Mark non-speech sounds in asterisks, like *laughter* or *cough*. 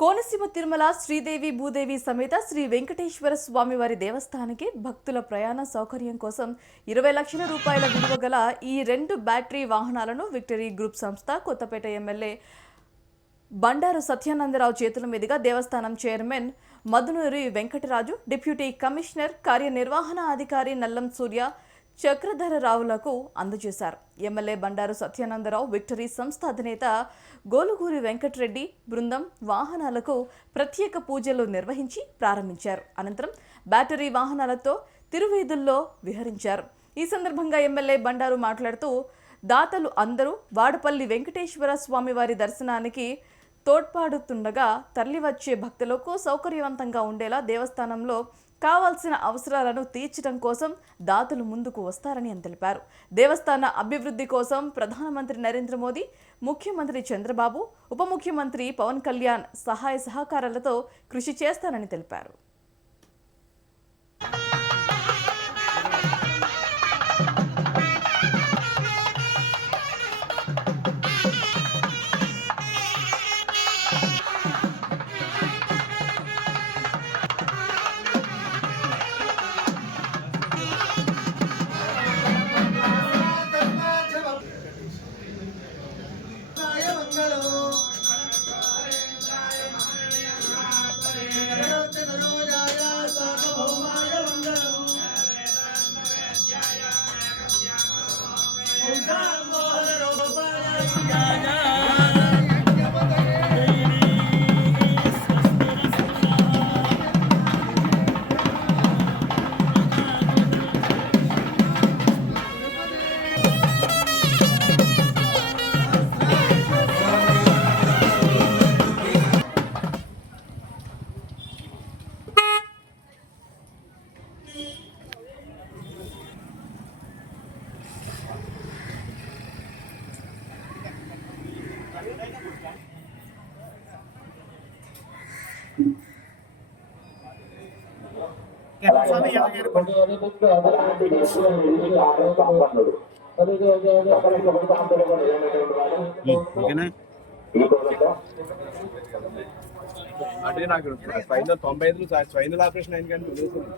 కోనసీమ తిరుమల శ్రీదేవి భూదేవి సమేత శ్రీ వెంకటేశ్వర స్వామి వారి దేవస్థానానికి భక్తుల ప్రయాణ సౌకర్యం కోసం ఇరవై లక్షల రూపాయల విలువ గల ఈ రెండు బ్యాటరీ వాహనాలను విక్టరీ గ్రూప్ సంస్థ కొత్తపేట ఎమ్మెల్యే బండారు సత్యానందరావు చేతుల మీదుగా దేవస్థానం chairman Madhunuri Venkataraju deputy commissioner కార్యనిర్వహణ అధికారి నల్లం సూర్య చక్రధరరావులకు అందజేశారు. ఎమ్మెల్యే బండారు సత్యానందరావు విక్టరీ సంస్థ అధినేత గోలుగూరి వెంకటరెడ్డి బృందం వాహనాలకు ప్రత్యేక పూజలు నిర్వహించి ప్రారంభించారు. అనంతరం బ్యాటరీ వాహనాలతో తిరువీధుల్లో విహరించారు. ఈ సందర్భంగా ఎమ్మెల్యే బండారు మాట్లాడుతూ దాతలు అందరూ వాడపల్లి వెంకటేశ్వర స్వామి వారి దర్శనానికి తోడ్పాడుతుండగా తరలివచ్చే భక్తులకు సౌకర్యవంతంగా ఉండేలా దేవస్థానంలో కావాల్సిన అవసరాలను తీర్చడం కోసం దాతలు ముందుకు వస్తారని ఆయన తెలిపారు. దేవస్థాన అభివృద్ధి కోసం ప్రధానమంత్రి నరేంద్ర మోదీ ముఖ్యమంత్రి చంద్రబాబు ఉప ముఖ్యమంత్రి పవన్ కళ్యాణ్ సహాయ సహకారాలతో కృషి చేస్తానని తెలిపారు. जा जा *laughs* *laughs* అంటే నాకు స్పైనల్ తొంభై ఐదులో స్పైనల్ ఆపరేషన్ అయింది కానీ వదిలేసింది.